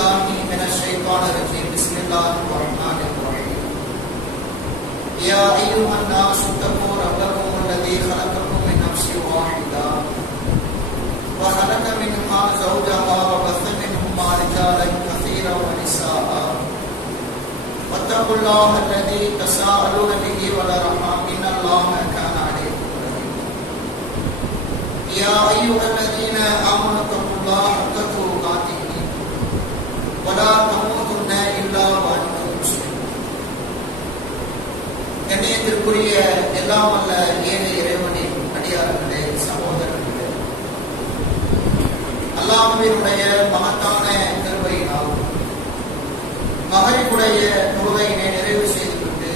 بالله من الشيطان الرجيم بسم الله الرحمن الرحيم يا أيها الناس اتقوا ربكم الذي خلقكم من نفس واحدة وخلق منها زوجها وبث منهما رجالا كثيرا ونساء واتقوا الله الذي تساءلون به والأرحام إن الله كان عليكم رقيبا يا أيها الذين آمنوا اتقوا الله حق تقاته ولا تموتن إلا وأنتم مسلمون. கண்ணியத்திற்குரிய எல்லாம் வல்ல ஏழை இறைவனின் அடியார்களே, சகோதரர்களே, அல்லாஹ்வினுடைய மகத்தான கிருபையினால் மகரிபுடைய தொழுகையினை நிறைவு செய்துவிட்டு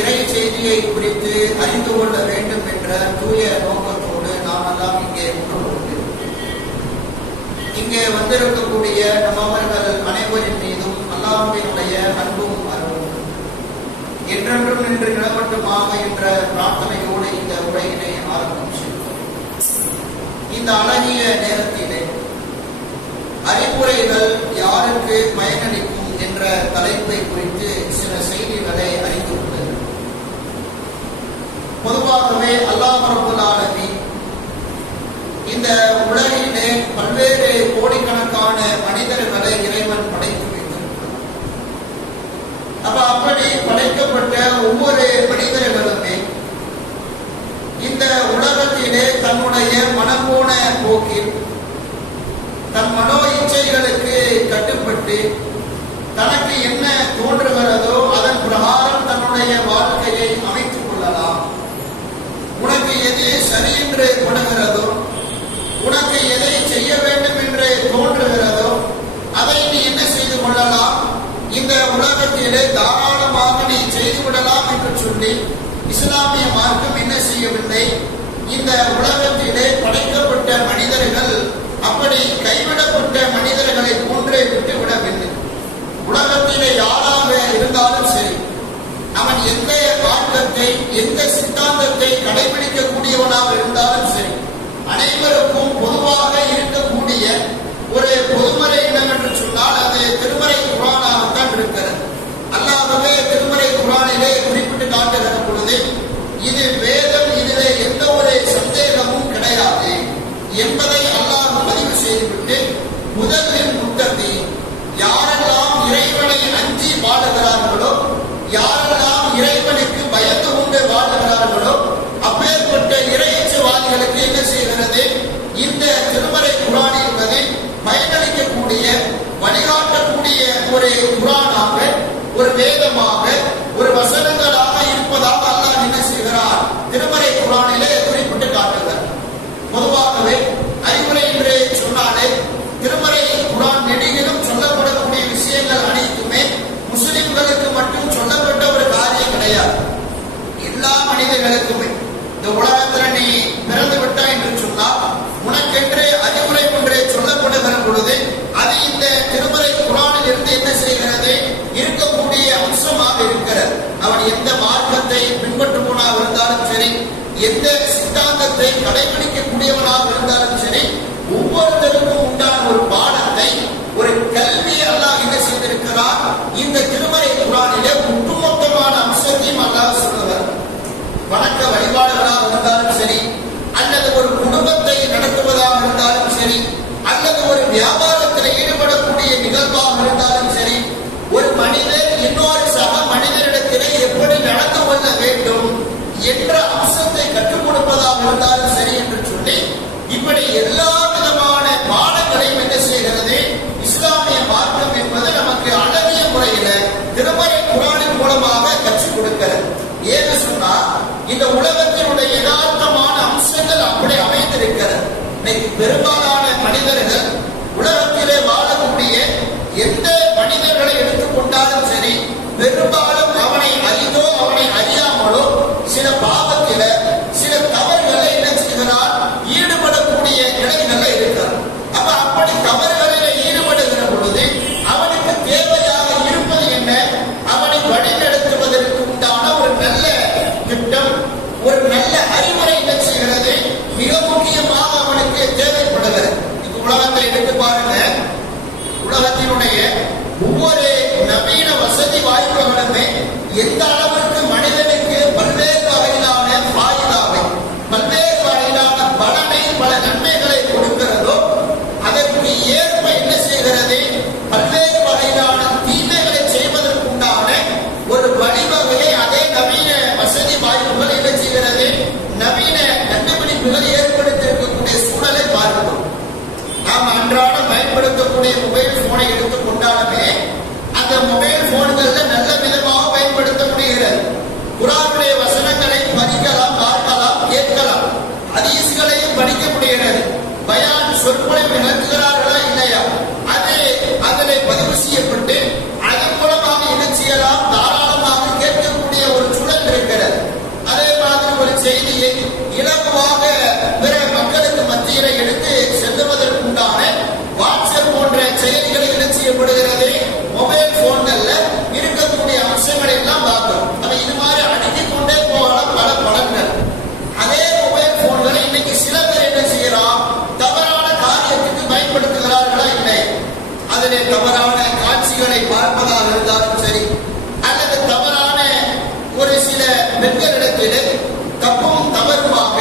இறை செய்தியை குறித்து அறிந்து கொள்ள வேண்டும் என்ற தூய நோக்கத்தோடு நாம் எல்லாம் இங்கே ஒன்றுபட்டு இங்கே வந்திருக்கக்கூடிய நம்மவர்கள் அனைவரின் மீதும் அல்லாஹ்வினுடைய அன்பும் அருளும் என்றென்றும் நின்று நிலவட்டுமாக என்ற பிரார்த்தனையோடு இந்த உரையினை ஆரம்பம் செய்தோம். இந்த அழகிய நேரத்திலே அறிவுரைகள் யாருக்கு பயனளிக்கும் என்ற தலைப்பை குறித்து சில செய்திகளை அறிந்து கொண்டது. பொதுவாகவே அல்லாஹ் ரப்பல் ஆலமீன் இந்த உலகிலே பல்வேறு கோடிக்கணக்கான மனிதர்களை இறைவன் படைத்து வைத்திருக்கிறார். அப்படி படைக்கப்பட்ட ஒவ்வொரு மனிதர்களுமே இந்த உலகத்திலே தன்னுடைய மனப்போன போக்கில் தன் மனோ இச்சைகளுக்கு கட்டுப்பட்டு தனக்கு என்ன தோன்றுகிறதோ அதன் பிரகாரம் தன்னுடைய வாழ்க்கையை அமைத்துக் கொள்ளலாம். உனக்கு எது சரி என்று படுகிறதோ, உனக்கு எதை செய்ய வேண்டும் என்று தோன்றுகிறதோ அதை நீ என்ன செய்து கொள்ளலாம், இந்த உலகத்திலே தாராளமாக நீ செய்து விடலாம் என்று சொல்லி இஸ்லாமிய மார்க்கம் என்ன செய்யவில்லை. இந்த உலகத்திலே படைக்கப்பட்ட மனிதர்கள் அப்படி கைவிடப்பட்ட மனிதர்களை போன்றே விட்டுவிடவில்லை. உலகத்திலே யாராக இருந்தாலும் சரி, அவன் எந்த மார்க்கத்தை எந்த சித்தாந்தத்தை கடைபிடிக்கக்கூடியவனாக இருந்தாலும் சரி, அனைவருக்கும் பொதுவாக இருக்கக்கூடிய ஒரு பொதுமறை என்னவென்று சொன்னால் அது திருமறை குர்ஆனாகத்தான் இருக்கிறது. அல்லாஹ்வே திருமறை குர்ஆனிலே குறிப்பிட்டு காட்டுகிற பொழுது இது வேதம், இதிலே எந்த ஒரு சந்தேகமும் கிடையாது என்பதை அல்லாஹ் பதிவு செய்துவிட்டு முதலில் முத்தத்தி யாரெல்லாம் இறைவனை அஞ்சி வாழுகிறார்களோ, யாரெல்லாம் இறைவனுக்கு பயந்து கொண்டு வாழுகிறார்களோ அப்பேற்பட்ட இறையச்சவாதிகளுக்கு என்ன செய்கிறது, இந்த திருமறை குர்ஆன் என்பது பயனளிக்கக்கூடிய வழிகாட்டக்கூடிய ஒரு குர்ஆனாக, ஒரு வேதமாக, ஒரு வசனங்களாக இருப்பதாக அல்லாஹ் என்ன செய்கிறார், திருமறை குர்ஆனிலே குறிப்பிட்டு காட்டுகிறார். பொதுவாகவே அறிவுரை என்று சொன்னாலே திருமறை குர்ஆன் நெடுகிலும் சொல்லப்படக்கூடிய விஷயங்கள் அனைத்துமே முஸ்லிம்களுக்கு மட்டும் சொல்லப்பட்ட ஒரு காரியம் கிடையாது. எல்லா மனிதர்களுக்குமே இந்த உலகத்துல நீ பிறந்து விட்டாய் என்று சொன்னால் உனக்கென்று அறிவுரை ஒன்றே சொல்லப்படுகிற பொழுது அது இந்த திருமறை குர்ஆனில் இருந்து என்ன செய்கிறது, இருக்கக்கூடிய அம்சமாக இருக்கிறது. அவன் எந்த மார்க்கத்தை பின்பற்றுபவனாக இருந்தாலும் சரி, எந்த சித்தாந்தத்தை கடைபிடிக்கக்கூடியவனாக இருந்தாலும் சரி, ஒவ்வொருத்தருக்கும் உண்டான ஒரு பாடத்தை, ஒரு கல்வி அல்லாஹ் என்ன செய்திருக்கிறார், இந்த திருமறை குர்ஆனிலே ஒட்டுமொத்தமான அம்சத்தையும் அல்லாஹ் சொல்லுகிறார். வணக்க வழிபாடுகளாக இருந்தாலும் சரி, அல்லது ஒரு குடும்பத்தை நடத்துவதாக இருந்தாலும் சரி, அல்லது ஒரு வியாபாரத்தில் ஈடுபடக்கூடிய நிகழ்வாக இருந்தாலும் சரி, ஒரு மனிதர் இன்னொரு சக மனிதரிடத்திலே எப்படி நடந்து கொள்ள வேண்டும் என்ற அம்சத்தை கற்றுக் கொடுப்பதாக இருந்தாலும் சரி என்று சொல்லி இப்படி எல்லா விதமான பாடங்களையும் என்ன செய்கிறது, இஸ்லாமிய மார்க்கம் என்பது நமக்கு அழகிய முறையில திருமறை குர்ஆனின் மூலமாக கற்றுக் கொடுக்கிறது. ஏன்னு சொன்னா இந்த உலகத்தினுடைய யதார்த்தமான அம்சங்கள் அப்படி அமைந்திருக்கிறது. இன்னைக்கு பெரும்பாலான மனிதர்கள் உலகத்திலே வாழக்கூடிய எந்த மனிதர்களை எடுத்துக்கொண்டாலும் சரி, பெரும்பாலும் அவனை அறிந்தோ அவனை அறியாமலோ சில பாவத்தில சில தவறுகளை என்ன செய்கிறார், ஈடுபடக்கூடிய நிலைகள்ல இருக்கிறார். அப்படி தவறுகளில் ஈடுபடுகிற பொழுது அவனுக்கு தேவையாக இருப்பது என்ன, அவனை வழிநடத்துவதற்கு உண்டான ஒரு நல்ல திட்டம், ஒரு நல்ல அறிவுரை என்ன செய்கிறது, மிக முக்கியமாக அவனுக்கு தேவைப்படுகிறது. உலகத்தில் வசதி வாய்ப்புகளுமே எந்த அளவிற்கு மனிதனுக்கு பல்வேறு வகையிலான ஃபாயிதாவை, பல்வேறு வகையிலான பலனை, பல நன்மைகளை கொடுக்கிறதோ அதற்கு ஏற்ப என்ன செய்கிறது, பல்வேறு வகையிலான தீமைகளை செய்வதற்குண்டான ஒரு வழிவகையை அதே நவீன வசதி வாய்ப்புகள் என்ன செய்கிறது, நவீன கண்டுபிடிப்புகள் ஏற்படுத்தியிருக்கக்கூடிய சூழலை பார்க்கிறோம். நாம் அன்றாடம் பயன்படுத்தக்கூடிய மொபைல் போனை எடுத்துக் கொண்டாலுமே அந்த மொபைல் போன்கள்ல நல்ல விதமாக பயன்படுத்த முடிகிறது. குர்ஆனுடைய வசனங்களை படிக்கலாம், பார்க்கலாம், கேட்கலாம், ஹதீஸ்களையும் படிக்க முடிகிறது. பயான் சொற்பொழிவு நிகழ்த்துகிறார்களா இல்லையா, அது அதில் பதிவு செய்யப்பட்டு அதன் மூலமாக என்ன செய்யலாம், தாராளமாக கேட்கக்கூடிய ஒரு சூழல் இருக்கிறது. அதே மாதிரி ஒரு செய்தியை இலகுவாக பிற மக்களுக்கு மத்தியில எடுத்து செல்லுவதற்குண்டான வாட்ஸ்அப் போன்ற செயலிகள் என்ன செய்யப்படுகிறது, மொபைல் போன்கள்ல இருக்கக்கூடிய அம்சங்களை எல்லாம் பார்க்கிறோம். நம்ம இது மாதிரி அடுக்கிக் கொண்டே போகலாம் பல பலன்கள். அதே மொபைல் போன்களை இன்னைக்கு சில பேர் என்ன செய்யலாம், தவறான காரியத்துக்கு பயன்படுத்துகிறார்களா இல்லை, அதிலே தவறான காட்சிகளை பார்ப்பதாக இருந்தாலும் சரி, அல்லது தவறான ஒரு சில பெண்களிடத்திலே தப்பும் தவறுமாக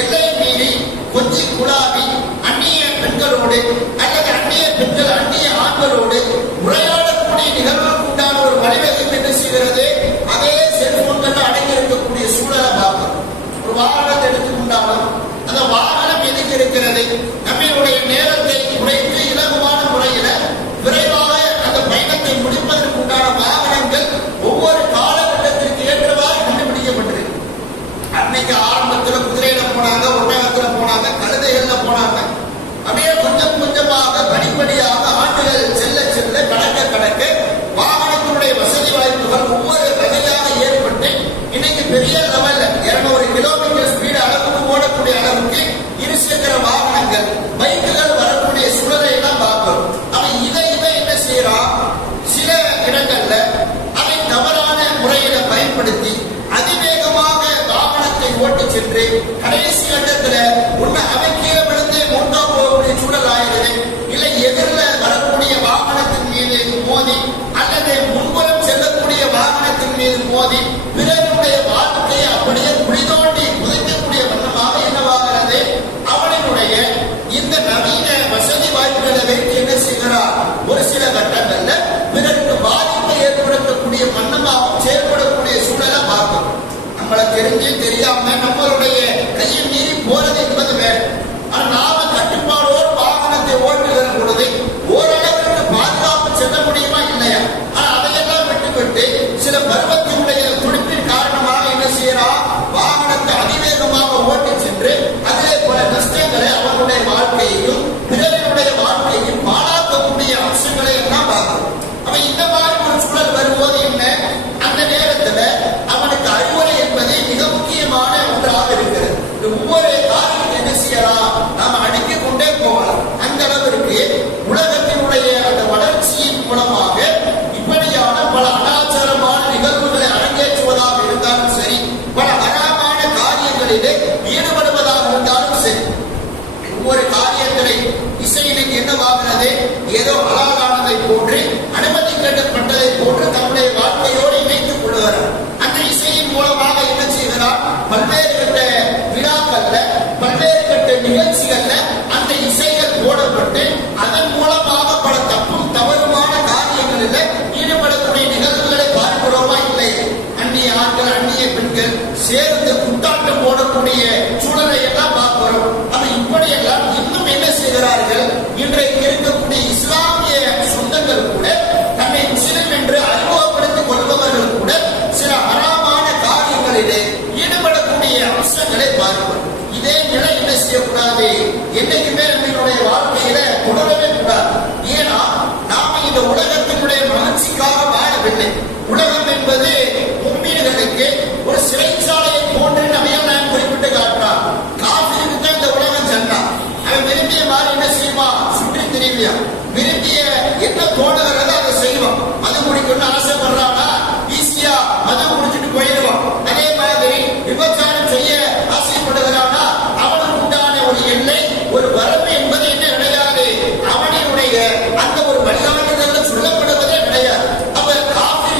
எல்லை மீறி கொஞ்சி குழாவி அந்நிய பெண்களோடு அல்லது அந்நிய பெண்கள் அந்நிய ஆண்களோடு உரையாடக்கூடிய நிகழ்வுக்கு உண்டான ஒரு வழிவகை என்ன செய்கிறது, அதே செல்போன்கள் அடங்கி இருக்கக்கூடிய சூழலை பார்க்கிறோம். ஒரு வாகனத்தை எடுத்துக்கொண்டாலும் அந்த வாகனம் எதுக்கு இருக்கிறது, நம்மளுடைய நேரத்தை குறைத்து இலகுவான முறையில விரைவாக அந்த பயணத்தை முடிப்பதற்கு உண்டான வாகனங்கள் ஒவ்வொரு காலகட்டத்திற்கு ஏற்றவாறு கண்டுபிடிக்கப்பட்டிருக்கு. அன்னைக்கு ஆரம்பத்தில் குதிரையில போனாங்க, ஒட்டகத்துல போனாங்க, கழுதைகள்ல போனாங்க. அப்படியே கொஞ்சம் கொஞ்சமாக படிப்படியாக ஆண்டுகள் செல்ல செல்ல கடக்க கடக்க வாகனத்தினுடைய வசதி வாய்ப்புகள் ஒவ்வொரு வகையாக ஏற்பட்டு இன்னைக்கு பெரிய லெவல்ல 200 கிலோமீட்டர் ஸ்பீடு அளவுக்கு ஓடக்கூடிய அளவுக்கு இருசக்கர வாகனங்கள், பைக்குகள் வரக்கூடிய சூழலை எல்லாம் பார்க்கிறோம். அவன் இதை என்ன செய்யறான், சில இடங்கள்ல அதை தவறான முறையில பயன்படுத்தி அதிவேகமாக வாகனத்தை ஓட்டி சென்று கடைசி கட்டத்துல ஒண்ணு அவன் கீழே விழுந்து மூட்டா போகக்கூடிய சூழல் ஆகிறது, இல்லை எதிரில் வரக்கூடிய வாகனத்தின் மீது மோதி அல்லது முன்புறம் செல்லக்கூடிய வாகனத்தின் மீது மோதி பிறருடைய வாழ்க்கையை அப்படியே குடிதோண்டி புதைக்கக்கூடிய வண்ணமாக என்னவாகிறது, அவனுடைய இந்த நவீன வசதி வாய்ப்புகளை வைத்து என்ன செய்கிறார், ஒரு சில கட்டங்கள்ல பிறருக்கு பாதிப்பை ஏற்படுத்தக்கூடிய வண்ணமாக செயல்படக்கூடிய சூழலை பார்க்கிறோம். நம்மளை தெரிஞ்சு தெரியாம நம்மளுடைய கையை மீறி போறது என்பது வேறு. ஆனால் நாம கட்டுப்பாடோடு வாகனத்தை ஓட்டுகிற பொழுது ஓரளவுக்கு பாதுகாப்பு செல்ல முடியுமா இல்லையா, ஆனால் அதையெல்லாம் விட்டுவிட்டு சில பருவத்தினுடைய துடிப்பின் காரணமாக என்ன செய்யறோம், வாகனத்தை அதிவேகமாக ஓட்டி சென்று அதே போல நஷ்டங்களை அவனுடைய வாழ்க்கையையும் பிறருடைய வாழ்க்கையையும் பாழாக்கக்கூடிய அம்சங்களை எல்லாம் பார்க்கிறோம். அப்ப இந்த மாதிரி ஒரு சூழல் வரும்போது என்ன, அந்த நேரத்துல அவனுக்கு அறிவுரை என்பது மிக முக்கியமான ஒன்றாக இருக்கிறது. ஒவ்வொரு காரியத்தை என்ன செய்யலாம், நாம் அடுக்கிக் கொண்டே போகலாம். அந்த அளவிற்கு உலகத்தினுடைய அந்த வளர்ச்சியின் மூலமாக இப்படியான பல அனாச்சாரமான நிகழ்வுகளை அரங்கேற்றுவதாக இருந்தாலும் சரி, பல அறமான காரியங்களிலே ஈடுபடுவதாக இருந்தாலும் சரி, ஒவ்வொரு காரியத்திலே இசையிலுக்கு என்னவாகிறது, ஏதோ அலாலானதை போன்று அனுமதிக்கப்பட்டதை போன்று தன்னுடைய வாழ்க்கையோடு இணைத்துக் கொள்கிறார். அந்த இசையின் மூலமாக என்ன செய்கிறார், பல்வேறு கட்ட விழாக்கள்ல பல்வேறு கட்ட நிகழ்ச்சிகள்ல அந்த இசைகள் போடப்பட்டு அதன் மூலமாக பல தப்பும் தவறுமான காரியங்களில் ஈடுபடக்கூடிய நிகழ்வுகளை பார்க்கிறோமா இல்லை, அந்நிய ஆண்கள் அந்நிய பெண்கள் சேர்ந்து குட்டாட்டம் போடக்கூடிய சூழலை எல்லாம் பார்க்கிறோம். அது இப்படியெல்லாம் இன்னும் என்ன செய்கிறார்கள், இன்றைக்கு இருக்கக்கூடிய இஸ்லாமிய சொந்தங்கள் கூட தன்னை முஸ்லிம் என்று அறிமுகப்படுத்திக் கொள்பவர்கள் கூட சில ஹராமான காரியங்களிலே ஈடுபடக்கூடிய அம்சங்களை பார்க்கிறோம். இதே நிலை என்ன செய்யக்கூடாது, என்னைக்குமே நம்மளுடைய வாழ்க்கையில தொடரவே கூடாது. ஏன்னா நாம இந்த உலகத்தினுடைய மகிழ்ச்சிக்காக வாழவில்லை. உலகம் என்பது மும்மீன்களுக்கு ஒரு சிறைச்சாலையை போன்று நபிகள் நாயகம் குறிப்பிட்டு காட்டுறார். காஃபிருக்கு தான் இந்த உலகம் சென்றா, அவன் விரும்பிய மாதிரி என்ன செய்வான், சுற்றி திரிவியான், விரும்பிய என்ன தோணுகிறதோ அதை செய்வான். மது குடிக்கணும்னு ஆசைப்படுறானா ஈஸியா மதம் குடிச்சிட்டு போயிடுவான். அதே மாதிரி விபச்சாரம் செய்ய ஆசைப்படுகிறானா அவனுக்கு உண்டான ஒரு எல்லை, ஒரு வரம்பு என்பது என்ன கிடையாது. அவனுடைய அந்த ஒரு வழிகாட்டுதல் சொல்லப்படுவதே கிடையாது. அப்ப காஃபிர்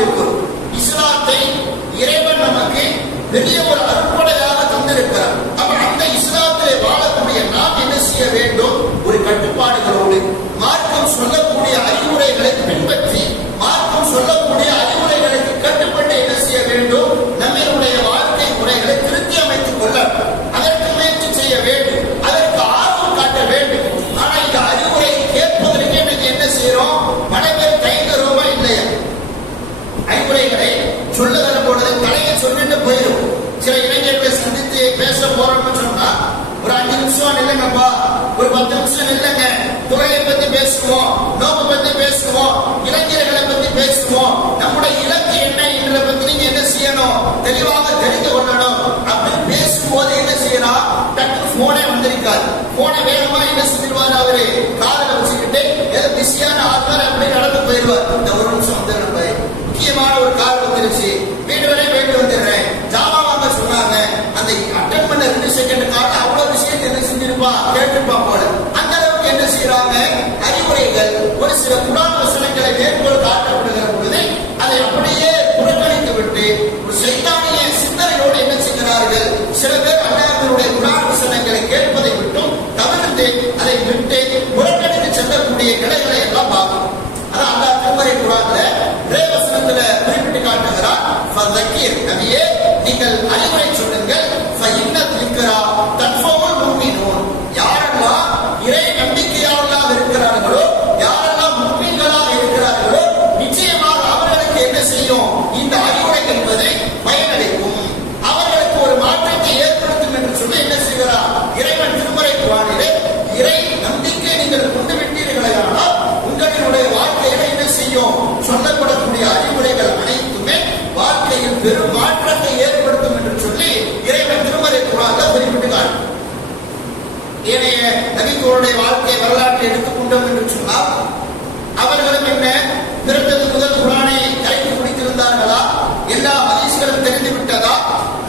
இருக்கிறோம். இஸ்லாத்தை இறைவன் நமக்கு பெரிய ஒரு அற்புடையாக தந்திருக்கிறார். அப்ப அந்த இஸ்லாத்திலே வாழக்கூடிய நாம் என்ன செய்ய வேண்டும்? ஒரு கட்டுப்பாடுகளோடு மார்க்கம் சொல்லக்கூடிய அறிவுரைகளை பின்பற்றி, மார்க்கம் சொல்லக்கூடிய அறிவுரைகளுக்கு கட்டுப்பட்டு என்ன செய்ய வேண்டும்? நம்மளுடைய வாழ்க்கை முறைகளை திருத்தி அமைத்துக் கொள்ள அதற்கு முயற்சி செய்ய வேண்டும், அதற்கு ஆர்வம் காட்ட வேண்டும். ஆனா இந்த அறிவுரை கேட்பதற்கு இன்னைக்கு என்ன செய்யறோம்? பல பேர் கைங்கரமா இல்லையா? அறிவுரைகளை சொல்ல வரும்பொழுது தலையை சொல்லிட்டு போயிடும். சில இளைஞர்களை சந்தித்து பேச போறோம்னு சொன்னா ஒரு 5 நிமிஷம் இல்லைங்கப்பா, ஒரு 10 நிமிஷம் இல்லைங்க, துறையை பத்தி பேசுவோம், நோக்கு பத்தி பேசுவோம், இளைஞர்களை பத்தி பேசுவோம், நம்முடைய இலக்கு என்ன என்ற பத்தி நீங்க என்ன செய்யணும்? தெளிவாக தெரிந்து கொள்ளணும். அப்படி பேசும்போது என்ன செய்யலாம்? டக்கு போனே வந்திருக்காரு. போனை வேகமா என்ன செஞ்சிருவாரு? அவரு காதல வச்சுக்கிட்டு ஏதோ பிஸியான ஆள்வார் அப்படி நடந்து போயிடுவார். இந்த ஒரு நிமிஷம் வந்துடுறேன், முக்கியமான ஒரு கால் வந்துருச்சு, வீடு வரை போயிட்டு வந்துடுறேன், ஜாமா வாங்க சொன்னாங்க, அந்த அட்டன் பண்ண 2 செகண்ட் கால அவ்வளவு விஷயத்தை என்ன செஞ்சிருப்பா? கேட்டுப்பா போல. அந்த அளவுக்கு என்ன செய்யறாங்க? அறிவுரைகள் ஒரு சில குரான் வசனங்களை மேற்கோள் காட்டப்படுகிற பொழுது அதை அப்படியே புறக்கணித்து விட்டு ஒரு சைத்தானிய சிந்தனையோடு என்ன செய்கிறார்கள்? சில பேர் அல்லாஹ்வுடைய குரான் வசனங்களை கேட்பதை விட்டும் தவிர்த்து அதை விட்டு புறக்கணித்து செல்லக்கூடிய நிலைகளை எல்லாம் பார்க்கணும். அதான் அல்லாஹ் திருமறை குரான்ல வசனத்துல குறிப்பிட்டு காட்டுகிறார், ஃபதக்கீர், நபியே நீங்கள் அறிவுரை சொல்லுங்கள், ஃபஇன்ன திக்ரா தன்ஃபவுல் முஃமினூன். யாரெல்லாம் இறை நம்பிக்கையாளர்களாக இருக்கிறார்களோ, யாரெல்லாம் முஃமின்களாக இருக்கிறார்களோ, நிச்சயமாக அவர்களுக்கு என்ன செய்யும்? இந்த அறிவுரை என்பது பயனளிக்கும், அவர்களுக்கு ஒரு மாற்றத்தை ஏற்படுத்தும் என்று சொல்லி என்ன செய்கிறார்? இறைவன் திருமறை குரானிலே இறை நம்பிக்கை நீங்கள் கொண்டு விட்டீர்களானால் உங்களுடைய வாழ்க்கையில என்ன செய்யும்? சொல்லப்படக்கூடிய அறிவுரைகள் அனைத்துமே வாழ்க்கையில் பெரும் மாற்றத்தை ஏற்படுத்தும் என்று சொல்லி இறைவன் திருமறை குரான்ல குறிப்பிட்டுள்ளார். ஏனைய நபிகளுடைய வாழ்க்கை வரலாற்றை எடுத்துக்கொண்டோம் என்று சொன்னால் அவர்களும் என்ன பிறந்தது முதல் குரானை கரைத்து குடித்திருந்தார்களா? எல்லா ஹதீஸ்களும் தெரிந்து விட்டதா?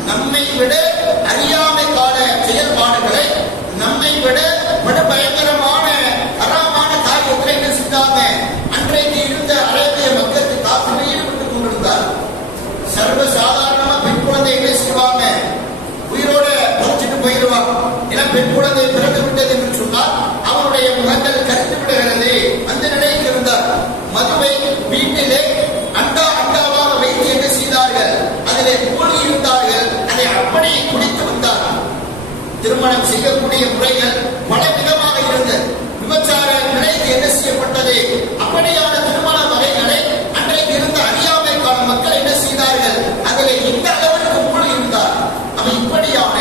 நம்மை விட அறியாமை கால செயல்பாடுகளை நம்மை விட பயங்கரமான அறாமான காரியத்தை என்ன செஞ்சாங்க? அன்றைக்கு இருந்த அரேபிய மக்களுக்கு காப்பில் ஈடுபட்டுக் கொண்டிருந்தார். சர்வ சாதாரணமா பெண் குழந்தை என்ன செய்வாங்க? உயிரோட புதைச்சிட்டு போயிடுவாங்க. ஏன்னா பெண் குழந்தை பிறந்து விட்டது என்று சொன்னால் அவருடைய முகங்கள் கருத்து விடுகிறது. அந்த நிலையில் இருந்தார். மதுவை வீட்டிலே அண்டாவாக வைத்து என்ன செய்தார்கள்? அதிலே மூழ்கி இருந்தார்கள். அதை அப்படி குடித்து வந்தார்கள். திருமணம் செய்யக்கூடிய முறைகள் பல விதமாக இருந்தது. விபச்சார நிலைக்கு என்ன செய்யப்பட்டது? அப்படியான திருமண வகைகளை அன்றைக்கு இருந்த அறியாமை கால மக்கள் என்ன செய்தார்கள்? அதிலே இந்த அளவிற்கு மூழ்கி இருந்தார். அவன் இப்படியான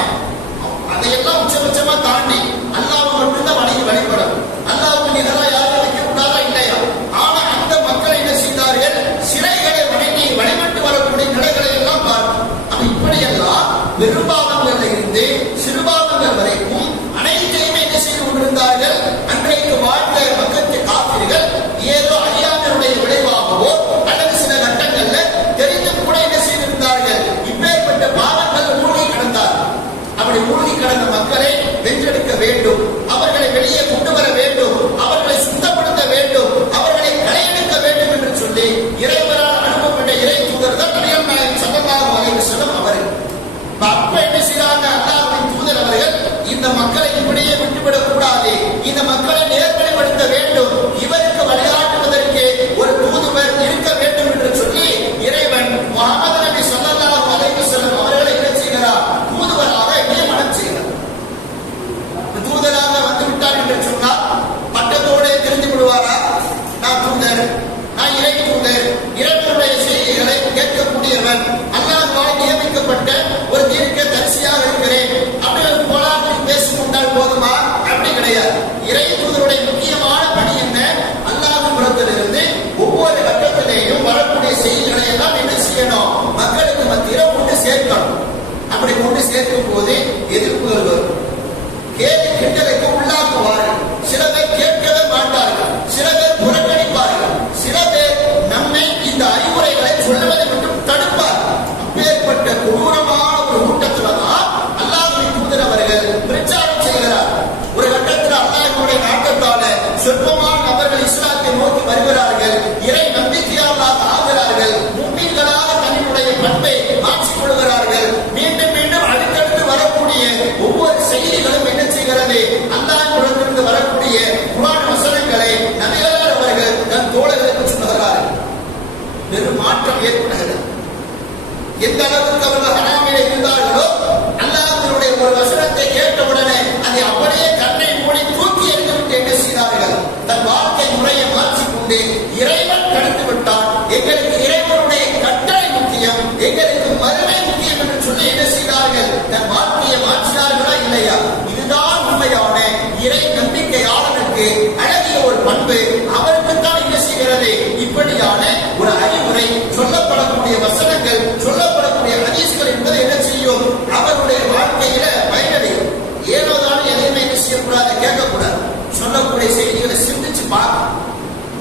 அதையெல்லாம் உச்சபட்சமா தாண்டி அல்லாஹ்வை மட்டும்தான் வழிபடும். அல்லாஹ்வுக்கு நிகரா யாரும் வைக்க கூடாதா? இல்லையா? ஆனா அந்த மக்கள் என்ன செய்தார்கள்? சிலைகளை வணங்கி வழிபட்டு வரக்கூடிய நிலைகளை எல்லாம் பார்க்கும். அவன் இப்படியெல்லாம் பெரும்பாவங்கள்ல இருந்து சிறுபாவங்கள் வரைக்கும் அனைத்தையுமே என்ன செய்து கொண்டிருந்தார்கள்? அன்றைக்கு வாழ்ந்த மக்களுக்கு காப்பீர்கள் ஏதோ அறியாமையுடைய விளைவாகவோ அல்லது சில கட்டங்கள்ல தெரிந்தும் கூட என்ன செய்திருந்தார்கள்? இப்பேற்பட்ட பாவங்கள் மூழ்கி கிடந்தார்கள். அப்படி மூழ்கி கிடந்த மக்களை வென்றெடுக்க வேண்டும், அவர்களை வெளியே கொண்டு வர வேண்டும், அவர்களை சுத்தப்படுத்த வேண்டும், அவர்களை களையெடுக்க வேண்டும் என்று சொல்லி இறைவனால் அனுப்பப்பட்ட இறை தூதர் தான் நபிகள் நாயகம் ஸல்லல்லாஹு அலைஹி வஸல்லம் அவர்கள். அப்ப என்ன செய்றாங்க? அல்லாஹ்வின் தூதர் அவர்கள் இந்த மக்களை இப்படியே விட்டுவிடக் கூடாது, இந்த மக்களை நேர்வழிப்படுத்த வேண்டும், இவருக்கு வழிகாட்டுவதற்கு ஒரு தூதுவர் இருக்க வேண்டும் என்று சொல்லி இறைவன் முஹம்மது நபி ஸல்லல்லாஹு அலைஹி வஸல்லம் அவர்களை என்ன செய்கிறார்? தூதுவராக நியமனம் செய்கிறார். தூதராக வந்து விட்டார் என்று சொன்னால் பட்டத்தோடு தெரிந்து விடுவாரா? நான் தூதர், நான் இறை தூதர், இறைவனுடைய செய்திகளை கேட்கக்கூடியவன், அல்லாஹ்வால் நியமிக்கப்பட்ட ஒரு தீர்க்க தரிசியாக இருக்கிறேன் அப்படின்னு போலாற்றி பேசிக்கொண்டால் போதுமா? அப்படி கிடையாது. இறை தூதருடைய முக்கியமான பணி என்ன? அல்லாஹ்வின் புறத்திலிருந்து ஒவ்வொரு கட்டத்திலேயும் வரக்கூடிய செய்திகளை எல்லாம் என்ன செய்யணும்? மக்களுக்கு மத்தியில கொண்டு சேர்க்கணும். அப்படி கொண்டு சேர்க்கும் போது எதிர்ப்புகள் வரும், கேள்வி கிண்டலுக்கு உள்ளாக்குவார்கள். சில பேர் கேட்கவே மாட்டார்கள், சில பேர் புறக்கணிப்பார்கள், சில பேர் நம்மை இந்த அறிவுரைகளை சொல்லுவதை மட்டும் தடுப்பார்கள். அப்பேற்பட்ட கொடூரமான ஒரு கூட்டத்துலதான் அல்லாஹ்வின் தூதர் அவர்கள் பிரச்சாரம் செய்கிறார். ஒரு கட்டத்தில் அல்லாஹ்வுடைய நாட்டத்தால சொற்பமான நபர்கள் இஸ்லாத்தை நோக்கி வருகிறார்கள், இறை நம்பிக்கையாளர்களாக ஆகிறார்கள், முஃமின் நேரங்களிலே அல்லாஹ்விடமிருந்து வரக்கூடிய குர்ஆன் வசனங்களை நபிகளார் அவர்கள் தன் தோழர்களுக்கு சொல்கிறார்கள். வெறும் மாற்றம் ஏற்படுகிறது. எந்த அளவுக்கு அவர்கள் ஹராமிலே இருந்தார்களோ அல்லாஹ்வினுடைய ஒரு வசனத்தை கேட்டவுடனே அதை அப்படியே கண்ணை மூடி தூக்கி எறிந்துவிட்டு என்ன செய்தார்கள்? தன் வாழ்க்கை முறையை மாற்றிக்கொண்டு இறைவன் கடந்து விட்டான், எங்களுக்கு இறைவனுடைய கட்டளை முக்கியம், எங்களுக்கு மறுமை முக்கியம் என்று சொல்லி என்ன செய்தார்கள்? தன் வாழ்க்கையை மாற்றினார்களா இல்லையா? இதுதான் உண்மையான இறை நம்பிக்கையாளனுக்கு அழகிய ஒரு பண்பு. அவருக்கு தான் என்ன செய்கிறது? இப்படியான ஒரு அறிவுரை, சொல்லப்படக்கூடிய வசனங்கள், சொல்லப்படக்கூடிய ஹதீஸ்கள் என்பது என்ன செய்யும்? அவருடைய வாழ்க்கையில பயனடையும். ஏனோதான் எதையுமே என்ன செய்யக்கூடாது, கேட்கக்கூடாது. சொல்லக்கூடிய செய்திகளை சிந்திச்சு பார்க்கணும்.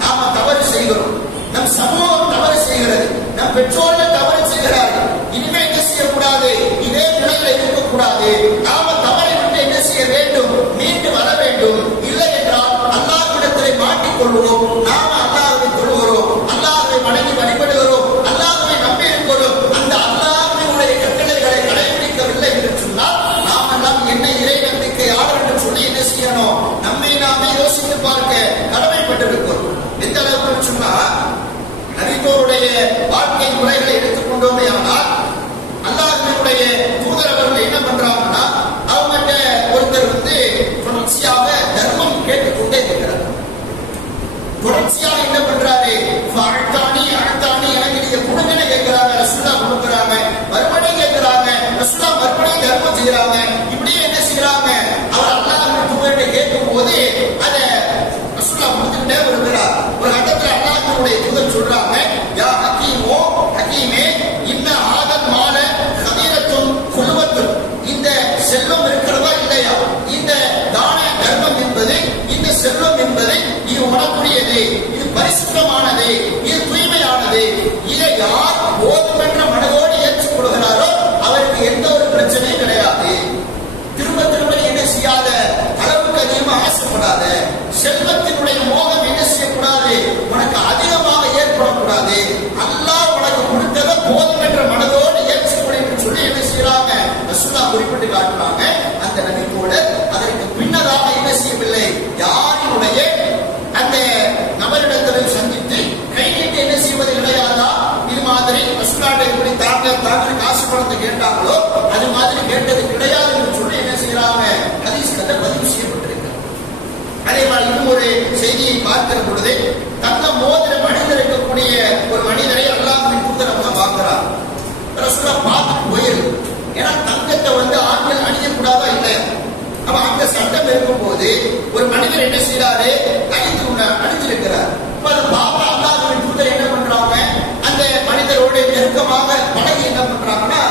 நாம தவறு செய்கிறோம், நம் சமூகம் தவறு செய்கிறது, நம் பெற்றோர்கள் தவறு செய்கிறார்கள். இனிமே என்ன செய்யக்கூடாது? இதே நிலையில இருக்கக்கூடாது. நாம தவறை விட்டு என்ன செய்ய வேண்டும்? மீண்டு வர வேண்டும். இல்லை என்றால் அல்லாஹ்விடத்திலே மாட்டிக்கொள்வோம். நாம அல்லாஹ்வை தொழுகிறோம், அல்லாஹ்வை வணங்கி வழிபடுகிறோம், அல்லாஹ்வை நம்பி இருக்கிறோம். அந்த அல்லாஹ்வினுடைய கட்டளைகளை கடைபிடிக்கவில்லை என்று சொன்னால் நாம எல்லாம் என்ன இறை நம்பிக்கையாளர் என்று சொல்லி என்ன செய்யணும்? நம்மை நாமே யோசித்து பார்க்க கடமைப்பட்டிருக்கிறோம். எந்த அளவுக்கு சொன்னா நபித்தோருடைய வாழ்க்கை முறைகளை எடுத்துக்கொண்டோமே ஆனால் அல்லாஹ்வினுடைய தூதர் அவர்கள் என்ன பண்றாங்கன்னா அவங்ககிட்ட ஒருத்தர் தொடர்ச்சியாக தர்மம் கேட்டுக்கொண்டே இருக்கிறார். தொடர்ச்சியாக என்ன பண்றாரு? அழ்த்தானி அழ்த்தானி, எனக்கு நீங்க கொடுங்கன்னு கேட்கிறாங்க, ரசூலா கொடுக்குறாங்க. மறுபடியும் கேட்கிறாங்க, ரசூலா மறுபடியும் தர்மம் செய்யறாங்க. இப்படியே என்ன செய்யறாங்க? அவர் அல்லாஹ்வின் தூதர்கிட்ட கேட்கும் போது அதை ரசூலா கொடுத்துக்கிட்டே வருகிறார். ஒரு கட்டத்தில் அல்லாஹ்வினுடைய தூதர் சொல்றாங்க, யா ஹக்கீமோ, ஹக்கீமே, இன்ன ஆதல் மால கபீரத்தும் குழுவத்தும், இந்த செல்வம் இருக்கிறதா இல்லையா? இந்த தான தர்மம் என்பது, இந்த செல்வம் என்பது இது உனக்குரியது, இது பரிசுத்தமானது, இது தூய்மையானது. இதை யார் போதுமென்ற மனதோடு ஏற்றுக் கொள்கிறாரோ அவருக்கு எந்த ஒரு பிரச்சனையும் கிடையாது. திரும்ப திரும்ப என்ன செய்யாத, அளவுக்கு அதிகமாக ஆசைப்படாத, செல்வத்தினுடைய மோகம் என்ன செய்யக்கூடாது, உனக்கு அதிகமாக ஏற்படக்கூடாது. அல்லாஹ் உனக்கு கொடுத்ததை போதும் என்ற மனதோடு ஏற்றுக்கொள்ள என்று சொல்லி என்ன செய்யறாங்க? ரசூலா குறிப்பிட்டு காட்டுறாங்க. அந்த நபியோட அதற்கு பின்னதாக என்ன செய்யவில்லை? யாரினுடைய அந்த நபரிடத்தில் சந்தித்து கை நீட்டி என்ன செய்வது கிடையாதா? இது மாதிரி ரசூலாட்ட எப்படி தாங்கள் காசு பணத்தை கேட்டாங்களோ அது மாதிரி கேட்டது கிடையாது என்று சொல்லி என்ன செய்யறாங்க? ஹதீஸ்ல பதிவு செய்யப்பட்டிருக்கிறது. அதே மாதிரி இன்னும் ஒரு செய்தியை பார்க்கிற பொழுது தங்க மோதிர மனிதர் இருக்கக்கூடிய ஒரு மனிதரை அல்லாஹ்வின் தூதர் அவங்க பார்க்கிறார். ரசூலா பார்த்துட்டு போயிருக்கு. ஏன்னா தங்கத்தை ஆண்கள் அணியக்கூடாதா இல்லையா? அப்ப அந்த சட்டம் இருக்கும் போது ஒரு மனிதர் என்ன செய்யறாரு? அணிஞ்சிருக்கிறார். அது பாபா அல்லாஹ்வின் தூதர் என்ன பண்றாங்க? அந்த மனிதரோடு நெருக்கமாக பழகி என்ன பண்றாங்கன்னா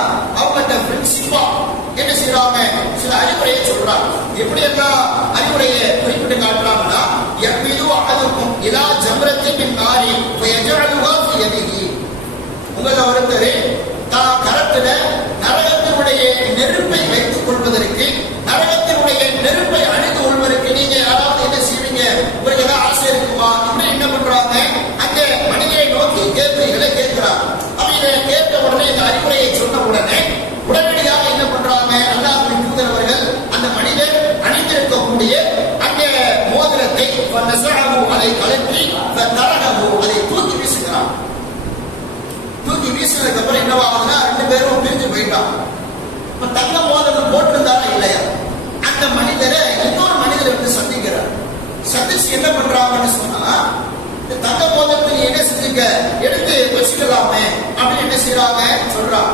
அவங்கள்ட்ட ஃப்ரெண்ட்ஷிப்பா என்ன செய்யறாங்க? சில அறிவுரையை சொல்றாங்க. எப்படி எல்லாம் அறிவுரையை குறிப்பிட்டு காட்டுறாங்கன்னா, எப்பீது அகதுக்கும் இலா ஜம்ரத்தின் நாரி எஜஅலுஹா ஃபி யதிஹி, உங்கள ஒருத்தர் தான் கரத்துல நரகத்தினுடைய நெருப்பை வைத்துக் கொள்வதற்கு, நரகத்தினுடைய நெருப்பை அணிந்து கொள்வதற்கு நீங்க யாராவது என்ன செய்வீங்க? உங்களுக்கு ஏதாவது ஆசை இருக்குமா? இப்படி என்ன பண்றாங்க? அந்த மனிதரை நோக்கி கேள்விகளை கேட்கிறாங்க. அப்ப இதை கேட்ட உடனே இந்த அறிவுரையை சொன்ன உடனே உடனடியாக என்ன பண்றாங்க? அல்லாஹ்வின் தூதர் அவர்கள் அந்த மனிதர் அணிந்திருக்கக்கூடிய அந்த மோதிரத்தை அதை கலற்றி அதை தூக்கி வீசுகிறார். தூக்கி வீசினதுக்கு அப்புறம் என்னவாகுதுன்னா ரெண்டு பேரும் பிரிஞ்சு போயிட்டான். இப்ப தங்க மோதிரம் போட்டிருந்தாரா இல்லையா? அந்த மனிதரை இன்னொரு மனிதர் சந்திக்கிறார். சந்திச்சு என்ன பண்றாங்கன்னு சொன்னா, தங்க மோதிரத்தை நீ என்ன செஞ்சுக்க, எடுத்து வச்சுக்கலாமே அப்படின்னு என்ன செய்யறாங்க? சொல்றாங்க.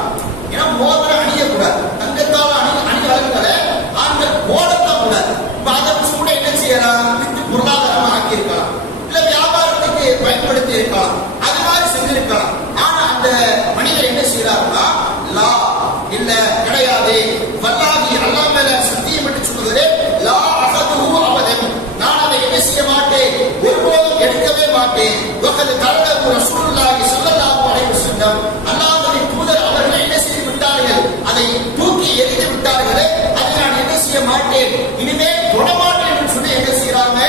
ஏன்னா மோதிரம் அணியக்கூடாது, தங்கத்தால் அணி அழகுகளை ஆண்கள் போடத்தான் கூடாது. இப்ப அதற்கு கூட என்ன செய்யலாம்? விட்டு பொருளாதாரமா ஆக்கி இருக்கலாம், இல்ல வியாபாரத்துக்கு பயன்படுத்தி இருக்கலாம், அது மாதிரி செஞ்சிருக்கலாம். ஆனா அந்த மனிதர் என்ன செய்யறாருன்னா, லா இல்ல கிடையாது, வல்லாஹி அல்லாஹ் மேல சத்தியம் என்று சொல்லுகிறேன், லா அகதுஹு அபதன், நான் அதை என்ன செய்ய மாட்டேன், ஒருபோதும் எடுக்கவே மாட்டேன். வகது தரது ரசூலுல்லாஹி ஸல்லல்லாஹு அலைஹி வஸல்லம், அல்லாஹ்வின் தூதர் அவர்கள் என்ன செய்து விட்டார்கள்? அதை தூக்கி எறிந்து விட்டார்களே, அதை நான் என்ன செய்ய மாட்டேன், இனிமேல் தொடமாட்டேன் என்று சொல்லி என்ன செய்யறாங்க?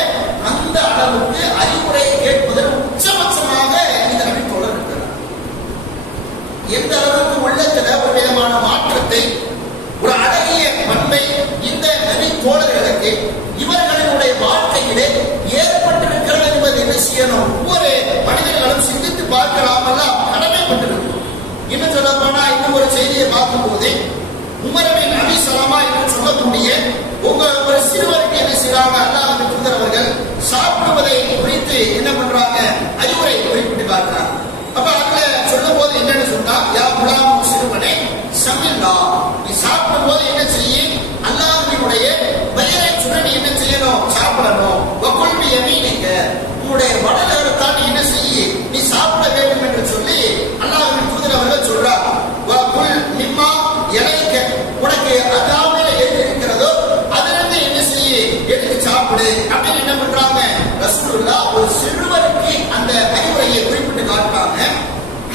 அந்த அளவுக்கு அறிவுரை கேட்பதில் உச்சபட்சமாக இந்த நபி தோழர் இருக்கிறார். எந்த அளவுக்கு உள்ளத்துல ஒரு விதமான மாற்றத்தை, ஒரு அழகிய பண்பை இந்த நபி தோழர்களுக்கு இவர்களுடைய வாழ்க்கையிலே ஏற்பட்டிருக்கிறது என்பது என்ன செய்யணும்? ஒவ்வொரு மனிதர்களும் சிந்தித்து பார்க்கலாமல்ல, கடமைப்பட்டிருக்கும். இன்னும் சொல்ல போனா இன்னும் ஒரு செய்தியை பார்க்கும் போது உமரபின் அபி சலமா என்று சொல்லக்கூடிய ஒரு சிறுவருக்கு என்ன செய்யறாங்க, அல்லாஹ்வின் தூதர் அவர்கள் சாப்பிடுவதை குறித்து என்ன பண்றாங்க, அறிவுரை குறிப்பிட்டு காட்டுறாங்க. அப்ப அதுல சொல்லும் போது என்னன்னு சொன்னா, யா குலாம் சிறுவனே சமில்லா, நீ சாப்பிடும் போது என்ன செய்ய, அல்லாஹ்வினுடைய பெயரை சொல்லி நீ என்ன செய்யணும், சாப்பிடணும். வகுல்பி யமீனிக, உன்னுடைய வலதுகரத்தால் நீ என்ன செய்ய, நீ சாப்பிட வேண்டும் என்று சொல்லி அல்லாஹ்வின் தூதர் அவர்கள் சொல்றாங்க. வகுல் மிம்மா இலைக்க, உனக்கு அதாவில எது இருக்கிறதோ அதிலிருந்து என்ன செய்ய, எடுத்து சாப்பிடு அப்படின்னு என்ன பண்றாங்க ரசூலுல்லாஹ் ஒரு சிறுவருக்கு அந்த அறிவுரையை குறிப்பிட்டு காட்டுறாங்க.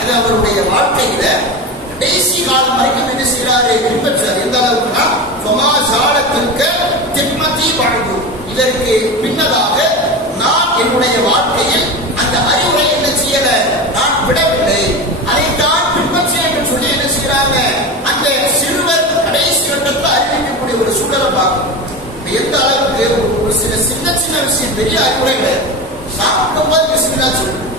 அது அவருடைய வாழ்க்கையில கடைசி காலம் வரைக்கும் என்ன செய்யறாரு, பின்பற்றார். எந்த அளவுக்குன்னா சமாஜாலத்திற்கு திம்மதி வாழ்வு, இதற்கு பின்னதாக நான் என்னுடைய வாழ்க்கையில் அந்த அறிவுரை என்ன செய்யல, நான் விடவில்லை, அதைத்தான் பின்பற்றேன் என்று சொல்லி என்ன செய்யறாங்க, அந்த சிறுவர் கடைசி கட்டத்தில் அறிவிக்கக்கூடிய ஒரு சூழலை பார்க்கணும். எந்த அளவுக்கு ஒரு சில சின்ன சின்ன விஷயம், பெரிய அறிவுரை கிடையாது. சாப்பிடும் போது பிஸ்மில்லா சொல்லணும்,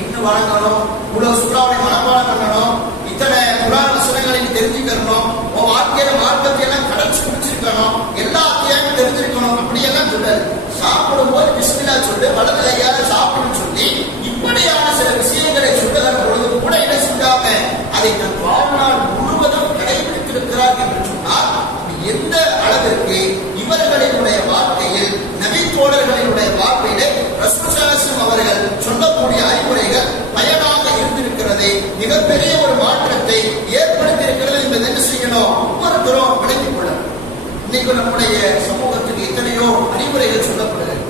இன்னும் வழங்கணும், இவ்வளவு சூறாவை மனப்பாடம் பண்ணணும், இத்தனை குர்ஆன் வசனங்களை தெரிஞ்சுக்கணும், உன் வாழ்க்கையில மார்க்கத்தை எல்லாம் கடைச்சு முடிச்சிருக்கணும், எல்லா அத்தியாயமும் தெரிஞ்சிருக்கணும், அப்படியெல்லாம் சொல்றாரு. சாப்பிடும் போது பிஸ்மில்லா சொல்லு, வலது கையால சாப்பிடுன்னு சொல்லி இப்படியான சில விஷயங்களை சொல்லுகிற பொழுது கூட என்ன செஞ்சாங்க, அதை தன் வாழ்நாள் முழுவதும் கடைபிடித்திருக்கிறார் என்று சொன்னால் எந்த அளவிற்கு இவர்களினுடைய வாழ்க்கையில் நபி தோழர்களினுடைய வாழ்க்கையிலே ரசூல் ஸல்லல்லாஹு அவர்கள் சொல்லக்கூடிய அறிவுரைகள் பயனாக இருந்திருக்கிறது, மிகப்பெரிய ஒரு மாற்றத்தை ஏற்படுத்தி இருக்கிறது என்பதை என்ன செய்யணும், ஒவ்வொருத்தரும் விளங்கிக் கொள்ள. இன்னைக்கு நம்முடைய சமூகத்துக்கு எத்தனையோ அறிவுரைகள் சொல்லப்படுகிறது.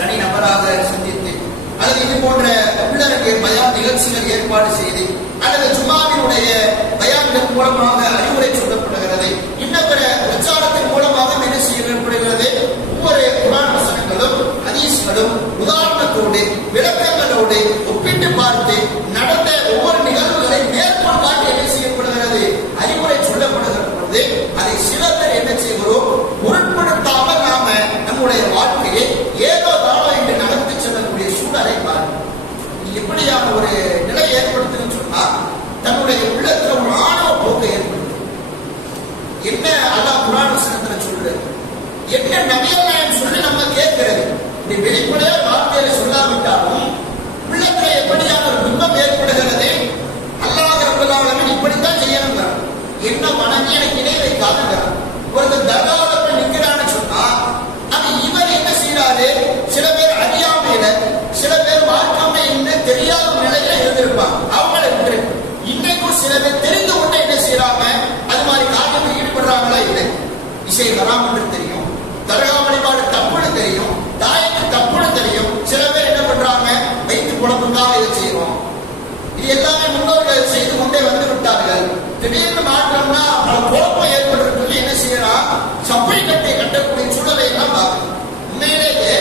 தனி நபராக சிந்தித்து அல்லது இது போன்ற உள்ளடங்கிய பயான் நிகழ்ச்சிகள் ஏற்பாடு செய்து அல்லது ஜும்மாவினுடைய பயான்கள் மூலமாக அறிவுரை சொல்லப்படுகிறது. இன்னும் பிற பிரச்சாரத்தின் மூலமாக என்ன செய்யப்படுகிறது, ஒவ்வொரு குர்ஆன் வசனங்களும் ஹதீஸ்களும் உதாரணத்தோடு விளக்கங்களோடு ஒப்பிட்டு பார்த்து நடந்த ஒவ்வொரு நிகழ்வுகளை மேற்கோள் காட்டி என்ன செய்யப்படுகிறது, அறிவுரை சொல்லப்படுகிற பொழுது அதை சில பேர் என்ன செய்கிறோம், முரண்படுத்தாமல் நாம நம்முடைய வாழ்க்கையை ஏதோ தானோ என்று நடத்தி செல்லக்கூடிய சூழலை பாருங்கள். எப்படியான ஒரு நிலை ஏற்படுத்துன்னு சொன்னா, தன்னுடைய உள்ளத்துல ஒரு ஆணவ போக்கை ஏற்படுத்தும். என்ன அல்லாஹ் குர்ஆன் வசனத்துல சொல்றது, என்ன நபியல்லாஹ் சொல்லி நம்ம கேட்கிறது, இந்த வெளிப்படையா வார்த்தையில சொல்லாவிட்டாலும் உள்ளத்துல எப்படியான ஒரு பிம்பம் ஏற்படுகிறது, அல்லாஹ் ரப்பல் ஆலமீன் இப்படித்தான் செய்யணுங்க, என்ன வணங்கி எனக்கு இணை வைக்காதுங்க. ஒருத்தர் தர்காவுல போய் நிக்கிறான்னு சொன்னா அது இவர் என்ன செய்யறாரு, சில பேர் அறியாமையில, சில பேர் மாற்றாமை என்ன தெரியாத நிலையில இருந்திருப்பாங்க, அவங்களை விட்டு இன்னைக்கும் சில பேர் தெரிந்து கொண்டு என்ன செய்யறாங்க, அது மாதிரி காரியத்தில் ஈடுபடுறாங்களா இல்லை. இசை ஹராம் என்று தெரியும், தர்கா வழிபாடு தப்புன்னு தெரியும், தாயத்து தப்புன்னு தெரியும், சில பேர் என்ன பண்றாங்க, வைத்து குழப்பமாக இதை செய்வோம். இது எல்லாமே முன்னோர்கள் செய்து கொண்டே வந்து விட்டார்கள். திடீர்னு மாற்றம்னா பல குழப்பம் ஏற்படுறது என்ன செய்யறான், சப்பை கட்டை கட்டக்கூடிய சூழலை எல்லாம் பார்க்கணும். உண்மையிலேயே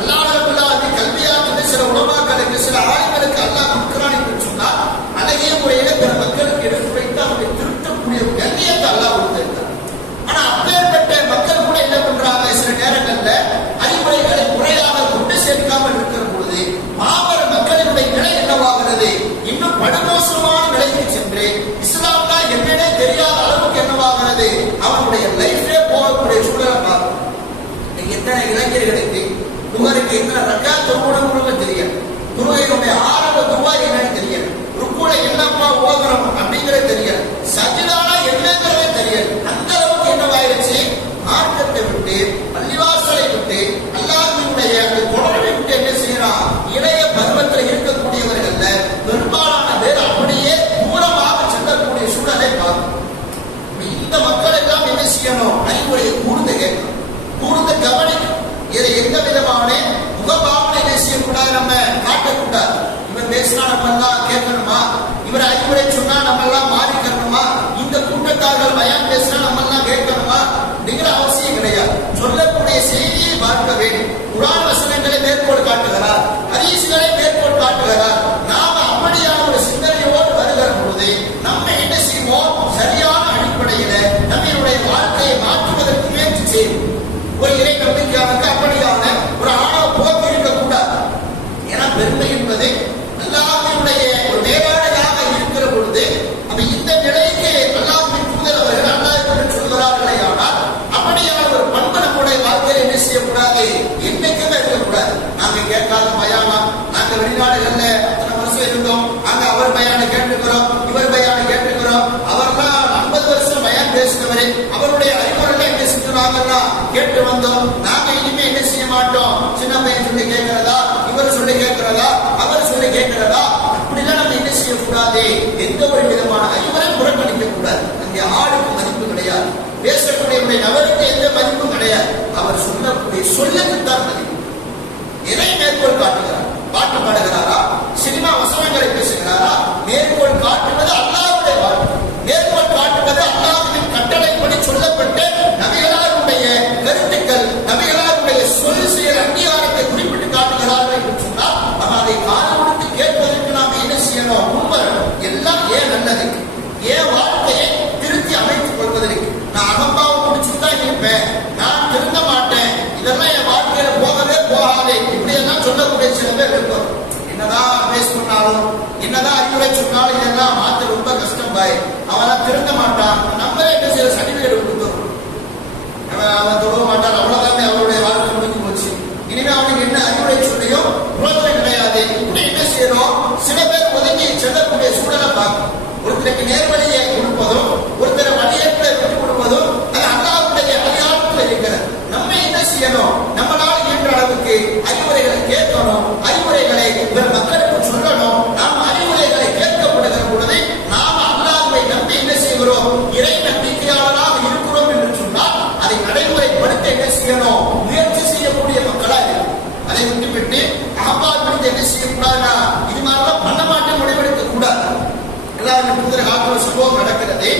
அல்லாஹ் ரப்பல் ஆலமீன் கல்வியாளர்கள் சில உலமாக்களுக்கு சில ஆய்வுகளுக்கு அல்லாஹ் கொடுக்கிறான் என்று சொன்னால் அழகிய முறையில பிற மக்களுக்கு எடுத்துரைத்து அவர்களை திருத்தக்கூடிய கண்ணியத்தை அல்லாஹ் கொடுத்திருக்கிறார். ஆனா அப்பேற்பட்ட மக்கள் கூட என்ன பண்றாங்க, சில நேரங்கள்ல அறிவுரைகளை முறையாக கொண்டு சேர்க்காமல் இருக்கிற பொழுது மாபெரும் மக்களினுடைய நிலை என்னவாகிறது, இன்னும் படுமோசமான நிலைக்கு சென்று இஸ்லாம் தான் என்னன்னே தெரியாத அளவுக்கு என்னவாகிறது, அவனுடைய லைஃபே போகக்கூடிய சூழலை பார்க்கணும். எத்தனை இளைஞர்களுக்கு உமருக்கு எத்தனை ரக்காத் தொழுவணும் தெரியும், துருவையினுடைய ஆரம்ப துவாய் என்னன்னு தெரியும், ருக்குல என்னப்பா ஓதுறோம் அப்படிங்கிறது தெரியும், சஜிதானா என்னங்கிறதே தெரியும். அந்த அளவுக்கு என்னவாயிருச்சு, மார்க்கத்தை விட்டு பள்ளிவாசலை விட்டு அல்லாஹ்வினுடைய அந்த தொடர்பை விட்டு என்ன செய்யறான், இளைய பருவத்தில் இருக்கக்கூடியவர்கள்ல பெரும்பாலான பேர் அப்படியே தூரமாக செல்லக்கூடிய சூழலை பார்க்கணும். இந்த மக்கள் எல்லாம் என்ன செய்யணும், அறிவுரையை கூர்ந்து கேட்கணும், கூர்ந்து கவனிக்கணும். இதை எந்த விதமான முகபாவனை செய்யக்கூடாது, நம்ம காட்டக்கூடாது. இவர் பேசினா நம்ம எல்லாம் கேட்கணுமா, இவர் அறிவுரை சொன்னா நம்ம எல்லாம் மாறிக்கணுமா, இந்த கூட்டத்தார்கள் பயம் பேசினா நம்ம எல்லாம் கேட்கணுமா அப்படிங்கிற அவசியம் கிடையாது. சொல்லக்கூடிய செய்தியை பார்க்க வேண்டும். குர்ஆன் வசனங்களை மேற்கோள் காட்டுகிறார், ஹதீஸ்களை மேற்கோள் காட்டுகிறார். நாம அப்படியான ஒரு சிந்தனையோடு வருகிற பொழுது நம்ம என்ன செய்வோம், சரியான அடிப்படையில நம்மளுடைய வாழ்க்கையை மாற்றுவதற்கு முயற்சி ஒரு இறை நம்பிக்கையாளருக்கு அப்படியான ஒரு ஆணவ போக்கு இருக்கக்கூடாது. ஏன்னா பெருமை என்பது அல்லாஹ்வுடைய ஒரு நேரடியாக இருக்கிற பொழுது அப்ப இந்த நிலைக்கு அல்லாஹ்வின் தூதர் அவர்கள் அல்லாஹ் சொல்கிறார்களே ஆனால் அப்படியான ஒரு பண்பு நம்முடைய வாழ்க்கையை என்ன செய்யக்கூடாது, என்னைக்குமே இருக்கக்கூடாது. நாங்க கேட்காத பயானா, நாங்க வெளிநாடுகள்ல அத்தனை வருஷம் இருந்தோம், அங்க அவர் பயான கேட்டுக்கிறோம், இவர் பயான கேட்டுக்கிறோம், அவர்தான் 50 வருஷம் பயான் பேசினவரே, அவருடைய அறிவுரைகளை என்ன செஞ்சுறாங்கன்னா கேட்டு வந்தோம், நாங்க இனிமே என்ன செய்ய மாட்டோம், சின்ன பையன் சொல்லி கேட்கிறதா, இவர் சொல்லி கேட்கிறதா, அவர் சொல்லி கேட்கிறதா, அப்படிலாம் நம்ம என்ன செய்யக்கூடாது, எந்த ஒரு விதமான அறிவுரையும் புறக்கணிக்க கூடாது. அங்கே ஆளுக்கு மதிப்பு கிடையாது, பேசக்கூடிய நபருக்கு எந்த மதிப்பும் கிடையாது. அவர் சொல்லக்கூடிய சொல்லுக்குத்தான் மதிப்பு. எதை மேற்கோள் காட்டுகிறார், பாட்டு பாடுகிறாரா, சினிமா வசனங்களை பேசுகிறாரா, மேற்கோள் காட்டுவது அல்லாஹ்வுடைய வார்த்தை, மேற்கோள் காட்டுவது அல்லாஹ்வின் கட்டளைப்படி சொல்லப்பட்ட நபிகளாருடைய கருத்துக்கள், நபிகளாருடைய சொல் செயல் அங்கீகாரத்தை குறிப்பிட்டு காட்டுகிறார்கள் என்று சொன்னால் நம்ம அதை காது கொடுத்து கேட்பதற்கு நாம் என்ன செய்யணும், முன்வரணும். எல்லாம் ஏன் நல்லது, ஏன் வாழ்க்கையை திருத்தி அமைத்துக் கொள்வதற்கு. நான் அகம்பாவை முடிச்சுதான் இருப்பேன், நான் திருந்த மாட்டேன், இதெல்லாம் என் வாழ்க்கையில போகவே போகாதே, இப்படி எல்லாம் சொல்லக்கூடிய சில பேர் இருக்கும். என்னதான் அட்வைஸ் பண்ணாலும், என்னதான் அறிவுரை சொன்னாலும் இதெல்லாம் மாத்த ரொம்ப கஷ்டம் பாய், அவன் திருந்த மாட்டான், நம்மளே என்ன செய்ய சர்டிபிகேட் கொடுத்தோம், அவன் தொட மாட்டான், அவ்வளவுதான் அவருடைய வாழ்க்கை முடிஞ்சு போச்சு, இனிமே அவனுக்கு என்ன அறிவுரை சொல்லியும் புரோஜனம் கிடையாது. இப்படி என்ன செய்யறோம், சில பேர் ஒதுங்கி செல்லக்கூடிய சூழலை பார்க்கும். ஒருத்தருக்கு நேர்வழியை கொடுப்பதும் ஒருத்தரை வழியேற்ற விட்டு கொடுப்பதும் அது அல்லாஹ்வுடைய அதிகாரத்தில் இருக்கிறது. நம்ம என்ன செய்யணும், நம்மளால இயன்ற அளவுக்கு அறிவுரைகளை கேட்கணும், அறிவுரைகளை மக்களுக்கு சொல்லணும். நாம் அறிவுரைகளை கேட்கப்படுகிற பொழுது நாம் அல்லாஹ்வை நம்பி என்ன செய்கிறோம், இறை நம்பிக்கையாளராக இருக்கிறோம் என்று சொன்னால் அதை நடைமுறைப்படுத்த என்ன செய்யணும், முயற்சி செய்யக்கூடிய மக்களாக இருக்கும். அதை விட்டுவிட்டு அகம்பாவத்தை என்ன செய்யக்கூடாதுன்னா இது மாதிரிலாம் பண்ண மாட்டேன் முடிவெடுக்க கூடாது. எல்லாரும் புதிர காலத்துல சம்பவம் நடக்கிறது.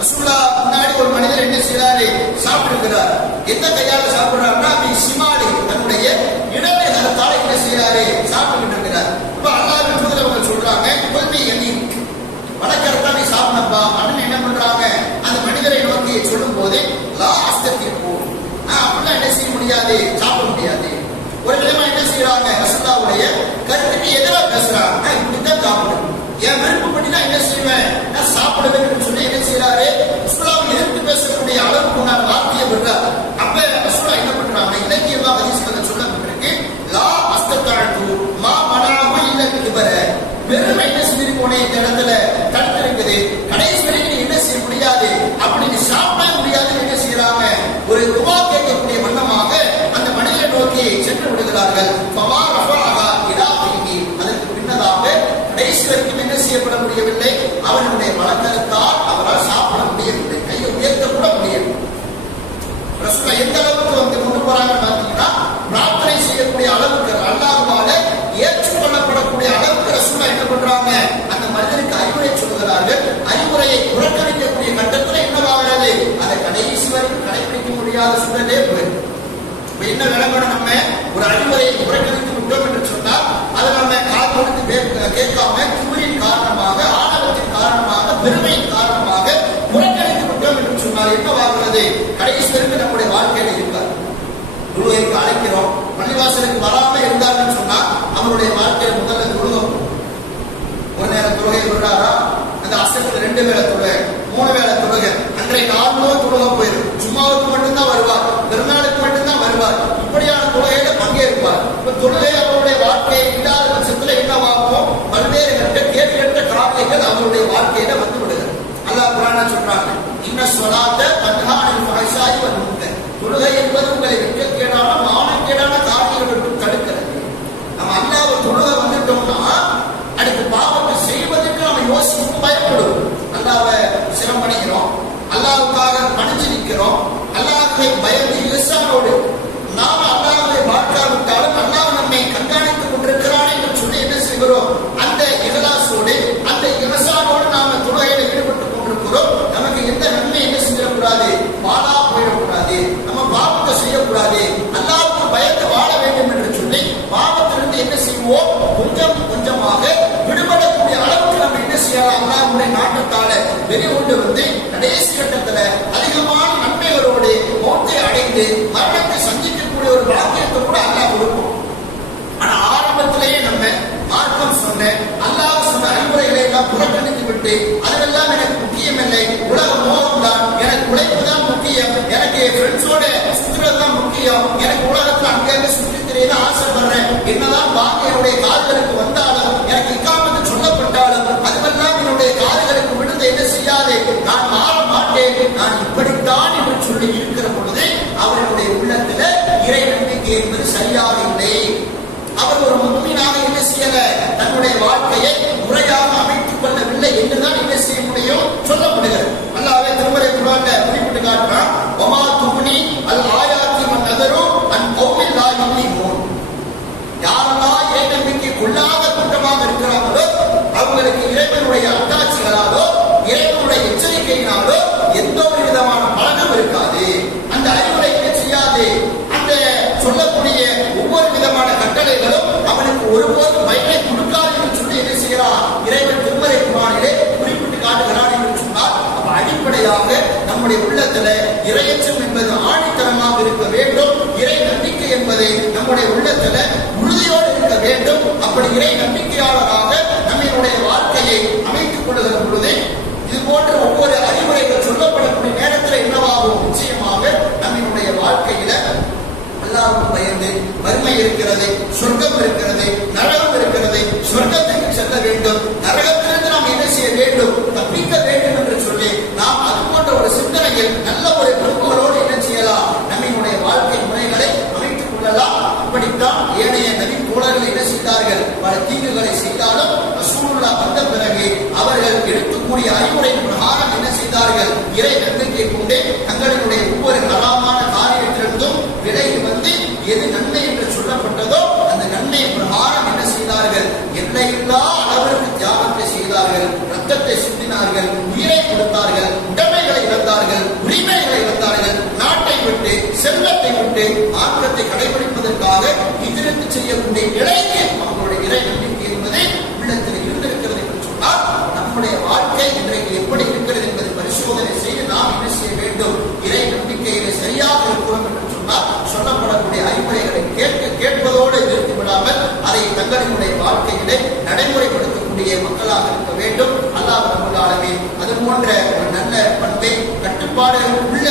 ரசூலுல்லாஹ் முன்னாடி ஒரு மனிதர் என்ன செய்யறாரு, சாப்பிடுகிறார். எந்த கையால சாப்பிடுறாருன்னா சிமாலி தன்னுடைய இடது கரத்தால என்ன செய்யறாரு, சாப்பிட்டு இருக்கிறார். இப்ப அல்லாஹ்வின் தூதர் அவங்க சொல்றாங்க, கொல்வி எண்ணி வடக்கரத்தா நீ சாப்பிடப்பா அப்படின்னு என்ன பண்றாங்க, அந்த மனிதரை நோக்கி சொல்லும் போது லா அஸ்தத்திற்கு அப்படிலாம் என்ன செய்ய முடியாது, சாப்பிட முடியாது. ஒரு விதமா என்ன செய்யறாங்க, ரசூலுல்லாஹ்வுடைய கருத்துக்கு எதிராக பேசுறாங்க, இப்படித்தான் சாப்பிடணும், என் விருப்பப்படி நான் என்ன செய்வேன், நான் சாப்பிட வேண்டும் சொல்லி என்ன செய்யறாரு, ரசூலுல்லாஹ்வை எதிர்த்து பேசக்கூடிய அளவுக்கு நான் வார்த்தையை விடுறார். அப்ப ரசூலுல்லாஹ் என்ன பண்றாங்க, இலக்கியமாக ஹதீஸ்ல சொல்லப்பட்டிருக்கு, லா அஸ்தத்தஅது மா மனாஹு இல்ல கிபர, வெறுமை என்ன செஞ்சு போனே இந்த இடத்துல தடுத்து இருக்குது, கடைசி வரைக்கும் என்ன செய்ய முடியாது, அப்படி நீ சாப்பிட முடியாது என்ன செய்யறாங்க, ஒரு துவா கேட்கக்கூடிய வண்ணமாக அந்த மனிதனை நோக்கி சென்று விடுகிறார்கள். ஃபமா ரஃபஅஹா இலா ஃபீஹி, அதற்கு பின்னதாக கடைசி வரைக்கும் என்ன செய்யப்பட முடியவில்லை, அவனுடைய வழக்கத்தால் அவரால் சாப்பிட முடியவில்லை, கையை உயர்த்த கூட முடியவில்லை. ரசூலுல்லாஹ் எந்த அளவுக்கு வந்து கொண்டு போறாங்க பார்த்தீங்கன்னா, பிரார்த்தனை செய்யக்கூடிய அளவுக்கு அல்லாஹ்வால ஏற்றுக்கொள்ளப்படக்கூடிய அளவுக்கு ரசூலுல்லாஹ் என்ன பண்றாங்க, அந்த மனிதனுக்கு அறிவுரை சொல்கிறார்கள். அறிவுரையை புறக்கணிக்கக்கூடிய கட்டத்தில் என்னவாகிறது, அதை கடைசி வரைக்கும் கடைபிடிக்க முடியாத சூழலே போயிடும். என்ன விளங்கணும், நம்ம ஒரு அறிவுரையை புறக்கணித்து விட்டோம் என்று சொன்னால் அதை நம்ம காது கொடுத்து கேட்காம குமரின் காரணமாக, ஆணவத்தின் காரணமாக, பெருமையின் காரணமாக புறக்கணித்து விட்டோம் என்று சொன்னால் என்னவாகிறது, கடைசி வரைக்கும் நம்முடைய வாழ்க்கையில இருக்காது. தொழுகைக்கு அழைக்கிறோம், பள்ளிவாசலுக்கு வராம இருந்தாருன்னு சொன்னா அவருடைய வாழ்க்கையில முதல்ல தொழுகை, ஒரு நேரம் தொழுகை விடுறாரா, அந்த அசத்துல 2 வேளை தொழுகை, 3 வேளை தொழுகை, அன்றைய நாளும் தொழுகை போயிடும். ஜும்மாவுக்கு மட்டும்தான் வருவார், பெருநாளுக்கு மட்டும்தான் வருவார், இப்படியான தொழுகையில பங்கேற்பார். இப்ப தொழுகை அவருடைய வாழ்க்கையை இல்லாத பட்சத்துல என்னவாகும், பல்வேறு கேட்கின்ற காரியங்கள் அவருடைய வாழ்க்கையில வந்து விடுகிறது. அல்லாஹ் குர்ஆன்ல சொல்றாங்க, இன்ன ஸலாத்த தன்ஹா அனில் ஃபஹ்ஷாஇ வல் முன்கர், தொழுகை என்பது உங்களை வெட்கக்கேடான மானக்கேடான காரியங்களை விட்டு தடுக்கிறது. நம்ம அல்லாஹ்வை தொழுகை வந்துட்டோம்னா அடுத்து பாவத்தை செய்வதற்கு நம்ம யோசித்து பயப்படுவோம். அல்லாஹ்வை சிரமப்படுகிறோம், அல்லாஹ்வுக்காக பணிஞ்சு நிற்கிறோம், அல்லாஹ்வை பயந்து இஹ்சானோடு நாம் அல்லாஹ்வை பார்க்காவிட்டாலும் அல்லாஹ் நம்மை கண்காணித்துக் கொண்டிருக்கிறான் என்று சொல்லி என்ன செய்கிறோம், அந்த இஹ்லாஸோடு அந்த இஹ்சானோடு நாம தொழுகையில ஈடுபட்டுக் கொண்டிருக்கிறோம். நமக்கு எந்த நன்மை என்ன செஞ்சிடக்கூடாது, பாழா போயிடக்கூடாது, நம்ம பாவத்தை செய்யக்கூடாது, அல்லாஹ்வுக்கு பயந்து வாழ வேண்டும் என்று சொல்லி பாவத்திலிருந்து என்ன செய்வோம், கொஞ்சம் கொஞ்சமாக விடுபடக்கூடிய அளவுக்கு நம்ம என்ன செய்யலாம், அல்லாஹ்வுடைய நாட்டத்தால வெளிக்கொண்டு வந்து கடைசி கட்டத்துல அதிகமான நன்மைகளோடு மௌத்தை அடைந்து அடைந்து மரணத்தை சந்திக்கக்கூடிய ஒரு பாக்கியத்தை கூட அல்லாஹ் கொடுக்கும். ஆனா ஆரம்பத்திலேயே நம்ம மார்க்கம் சொன்ன அல்லாஹ் சொன்ன அறிவுரைகளை எல்லாம் புறக்கணித்து விட்டு அதெல்லாம் எனக்கு முக்கியம் இல்லை, உலக மோகம் தான், எனக்கு உழைப்பு தான் முக்கியம், எனக்கு ஃப்ரெண்ட்ஸோட சுற்றுறது தான் முக்கியம், எனக்கு உலகத்துல அங்கங்க சுற்றி தெரியதான் ஆசைப்படுறேன், என்னதான் வாக்கு என்னுடைய காதுகளுக்கு வந்தாலும் எனக்கு இக்காமத்து சொல்லப்பட்டாலும் அதுவெல்லாம் என்னுடைய காதுகளுக்கு விழுந்து என்ன செய்யாது, நான் மாற மாட்டேன், நான் இப்படித்தான் என்று சொல்லி இருக்கிற பொழுது அவர்களுடைய உள்ளத்துல இறை நம்பிக்கை என்பது சரியாக இல்லை. அவர் ஒரு முஃமினாக என்ன செய்யல, தன்னுடைய வாழ்க்கையை முறையாக அமைத்துக் கொள்ளவில்லை என்றுதான் என்ன செய்ய முடியும், சொல்லப்படுகிறது. அல்லாஹ்வே திருமறை குர்ஆன்ல குறிப்பிட்டு காட்டுறான், வமா துக்னி அல் ஆயாத்தி வன் நதரு அன் கௌமில் லா யுமினூன். யாரெல்லாம் இறை நம்பிக்கை கொள்ளாத கூட்டமாக இருக்கிறார்களோ அவங்களுக்கு இறைவனுடைய அத்தாட்சிகளாலோ இறைவனுடைய எச்சரிக்கையினாலோ எந்த ஒரு விதமான பலனும் இருக்காது. அந்த அறிவுரை என்ன செய்யாது, அந்த சொல்லக்கூடிய ஒவ்வொரு விதமான கட்டளைகளும் அவனுக்கு ஒருபோதும் பயனை கொடுக்காது என்று சொல்லி என்ன செய்கிறார், இறைவன் திருமறை குர்ஆனிலே குறிப்பிட்டு காட்டுகிறான் என்று சொன்னால், அப்ப அடிப்படையாக நம்முடைய உள்ளத்துல இறையச்சம் என்பது ஆணித்தரமாக இருக்க வேண்டும், இறை நம்பிக்கை என்பது நம்முடைய உள்ளத்துல உறுதியோடு இருக்க வேண்டும். அப்படி இறை நம்பிக்கையாளராக நம்முடைய வாழ்க்கையை அமைத்துக் கொள்ளுகிற பொழுது இது போன்ற ஒவ்வொரு அறிவுரைகள் சொல்லப்படக்கூடிய நேரத்தில் என்னவாகும், நிச்சயமாக நம்முடைய வாழ்க்கையில அல்லாஹ்வுக்கு பயந்து வறுமை இருக்கிறது, சொர்க்கம் இருக்கிறது, நரகம் இருக்கிறது, சொர்க்கத்துக்கு செல்ல வேண்டும், நரகத்திலிருந்து நாம் என்ன செய்ய வேண்டும், தப்பிக்க வேண்டும் என்று சொல்லி நாம் அது போன்ற ஒரு சிந்தனையில் நல்ல ஒரு விருப்பங்களோடு என்ன செய்யலாம், நம்முடைய வாழ்க்கை முறைகளை அமைத்துக் கொள்ளலாம். அப்படித்தான் ஏனைய நபி தோழர்கள் என்ன செய்தார்கள், பல தீங்குகளை செய்தாலும் ரசூலுல்லாஹ் வந்த பிறகு அவர்கள் எடுத்துக்கூடிய அறிவுரை பிரகாரம் என்ன செய்தார்கள், இறை நம்பிக்கை கொண்டு தங்களுடைய ஒவ்வொரு நலமான காரியத்திலிருந்தும் விலகி வந்து எது நன்மை என்று சொல்லப்பட்டதோ அந்த நன்மை பிரகாரம் என்ன செய்தார்கள், எல்லையில்லா அளவிற்கு தியாகத்தை செய்தார்கள், ரத்தத்தை சிந்தினார்கள், உயிரை கொடுத்தார்கள், உடைமைகளை இழந்தார்கள், உரிமைகளை இழந்தார்கள், நாட்டை விட்டு செல்வத்தை விட்டு மார்க்கத்தை கடைபிடிப்பதற்காக எதிர்த்து செய்யக்கூடிய நிலைக்கு அவங்களுடைய இறை நம்பிக்கை என்பது உள்ளத்தில் இருந்திருக்கிறது என்று சொன்னால், நம்முடைய வாழ்க்கை இன்றைக்கு எப்படி இருக்கிறது என்பதை பரிசோதனை செய்து நாம் என்ன செய்ய வேண்டும், இறை நம்பிக்கையிலே சரியாக இருக்கிறோம் என்று சொன்னால் சொல்லப்படக்கூடிய அறிவுரைகளை கேட்பதோடு நிறுத்தி விடாமல் அதை தங்களுடைய வாழ்க்கையிலே நடைமுறைப்படுத்தக்கூடிய மக்களாக இருக்க வேண்டும். அல்லாஹ் ரப்பல் ஆலமீன் அது போன்ற ஒரு நல்ல பண்பை கட்டுப்பாடு உள்ள